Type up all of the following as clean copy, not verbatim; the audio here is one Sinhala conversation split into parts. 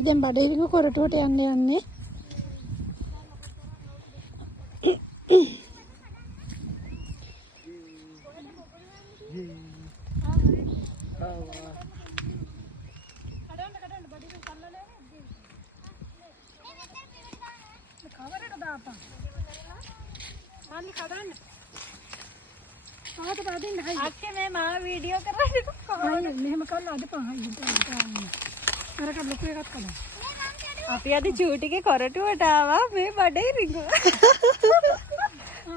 අපි දැන් බඩේරිඟු කොරටුවට යන්නේ. අක්කේ මේ මාව වීඩියෝ කරන්නේ කොහොමද? මෙහෙම කරලා අදපන් අරකට ලොකු එකක් කඩන්න. අපි අද චූටිගේ කොරටුවට ආවා මේ බඩේ රිඟුව.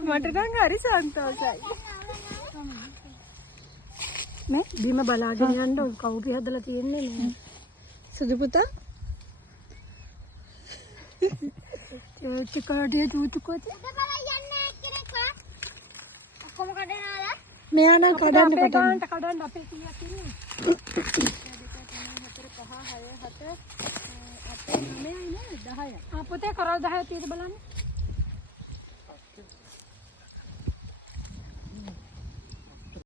මට නම් හරි සන්තෝෂයි. මේ බිම බලාගෙන යන්න කවුරු හදලා තියෙන්නේ නේ. සුදු පුතා. චිකඩේ චූචුකෝති. කොහොම කඩනවද? මෙයා නම් කඩන්න අපේ කීයක් ඉන්නේ? 4 5 6 7 8 9 10. පොතේ කරල් 10 තියෙද බලන්න.